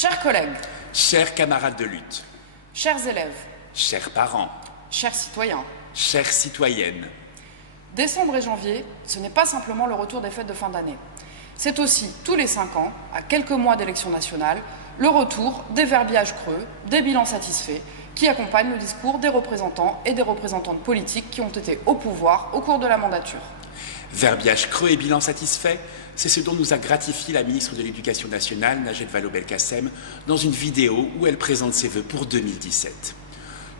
Chers collègues, Chers camarades de lutte, chers élèves, chers parents, chers citoyens, chères citoyennes, décembre et janvier, ce n'est pas simplement le retour des fêtes de fin d'année. C'est aussi, tous les 5 ans, à quelques mois d'élections nationales, le retour des verbiages creux, des bilans satisfaits, qui accompagnent le discours des représentants et des représentantes politiques qui ont été au pouvoir au cours de la mandature. verbiage creux et bilan satisfait, c'est ce dont nous a gratifié la ministre de l'Éducation nationale, Najat Vallaud-Belkacem, dans une vidéo où elle présente ses vœux pour 2017.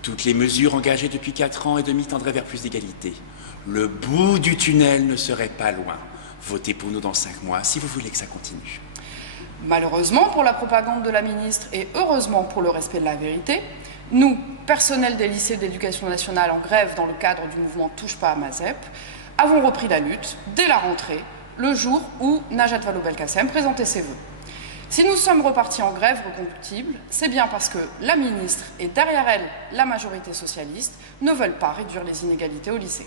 Toutes les mesures engagées depuis 4 ans et demi tendraient vers plus d'égalité. Le bout du tunnel ne serait pas loin. Votez pour nous dans 5 mois si vous voulez que ça continue. Malheureusement pour la propagande de la ministre et heureusement pour le respect de la vérité, nous, personnel des lycées d'éducation nationale en grève dans le cadre du mouvement Touche pas à ma ZEP, avons repris la lutte dès la rentrée, le jour où Najat Vallaud-Belkacem présentait ses vœux. Si nous sommes repartis en grève reconductible, c'est bien parce que la ministre et derrière elle la majorité socialiste ne veulent pas réduire les inégalités au lycée.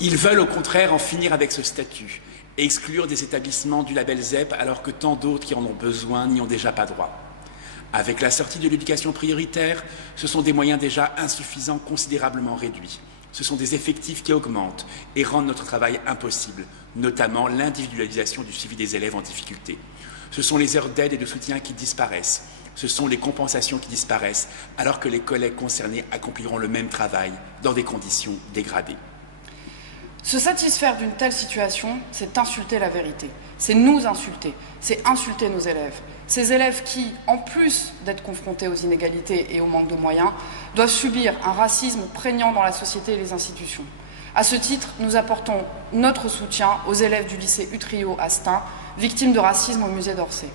Ils veulent au contraire en finir avec ce statut et exclure des établissements du label ZEP alors que tant d'autres qui en ont besoin n'y ont déjà pas droit. Avec la sortie de l'éducation prioritaire, ce sont des moyens déjà insuffisants considérablement réduits. Ce sont des effectifs qui augmentent et rendent notre travail impossible, notamment l'individualisation du suivi des élèves en difficulté. Ce sont les heures d'aide et de soutien qui disparaissent. Ce sont les compensations qui disparaissent, alors que les collègues concernés accompliront le même travail dans des conditions dégradées. Se satisfaire d'une telle situation, c'est insulter la vérité. C'est nous insulter, c'est insulter nos élèves. Ces élèves qui, en plus d'être confrontés aux inégalités et au manque de moyens, doivent subir un racisme prégnant dans la société et les institutions. À ce titre, nous apportons notre soutien aux élèves du lycée Utrio à Stein, victimes de racisme au musée d'Orsay.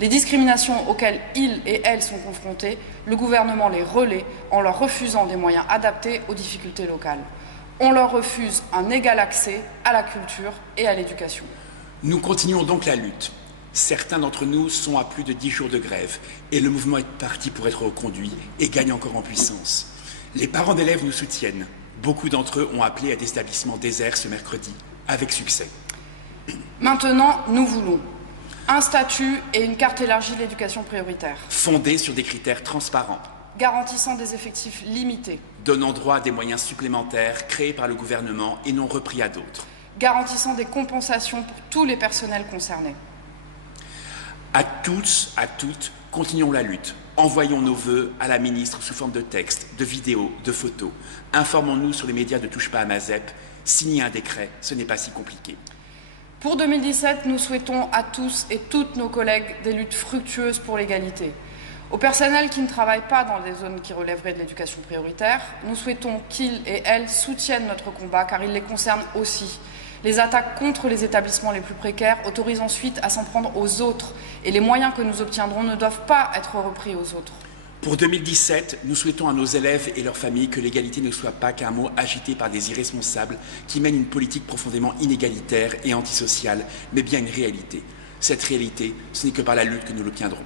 Les discriminations auxquelles ils et elles sont confrontés, le gouvernement les relaie en leur refusant des moyens adaptés aux difficultés locales. On leur refuse un égal accès à la culture et à l'éducation. Nous continuons donc la lutte. Certains d'entre nous sont à plus de 10 jours de grève et le mouvement est parti pour être reconduit et gagne encore en puissance. Les parents d'élèves nous soutiennent. Beaucoup d'entre eux ont appelé à des établissements déserts ce mercredi, avec succès. Maintenant, nous voulons un statut et une carte élargie de l'éducation prioritaire. Fondés sur des critères transparents. Garantissant des effectifs limités. Donnant droit à des moyens supplémentaires créés par le gouvernement et non repris à d'autres. Garantissant des compensations pour tous les personnels concernés. À tous, à toutes, continuons la lutte. Envoyons nos vœux à la ministre sous forme de textes, de vidéos, de photos. Informons-nous sur les médias de Touche pas à ma ZEP. Signer un décret, ce n'est pas si compliqué. Pour 2017, nous souhaitons à tous et toutes nos collègues des luttes fructueuses pour l'égalité. Aux personnels qui ne travaillent pas dans les zones qui relèveraient de l'éducation prioritaire, nous souhaitons qu'ils et elles soutiennent notre combat car il les concerne aussi. Les attaques contre les établissements les plus précaires autorisent ensuite à s'en prendre aux autres et les moyens que nous obtiendrons ne doivent pas être repris aux autres. Pour 2017, nous souhaitons à nos élèves et leurs familles que l'égalité ne soit pas qu'un mot agité par des irresponsables qui mènent une politique profondément inégalitaire et antisociale, mais bien une réalité. Cette réalité, ce n'est que par la lutte que nous l'obtiendrons.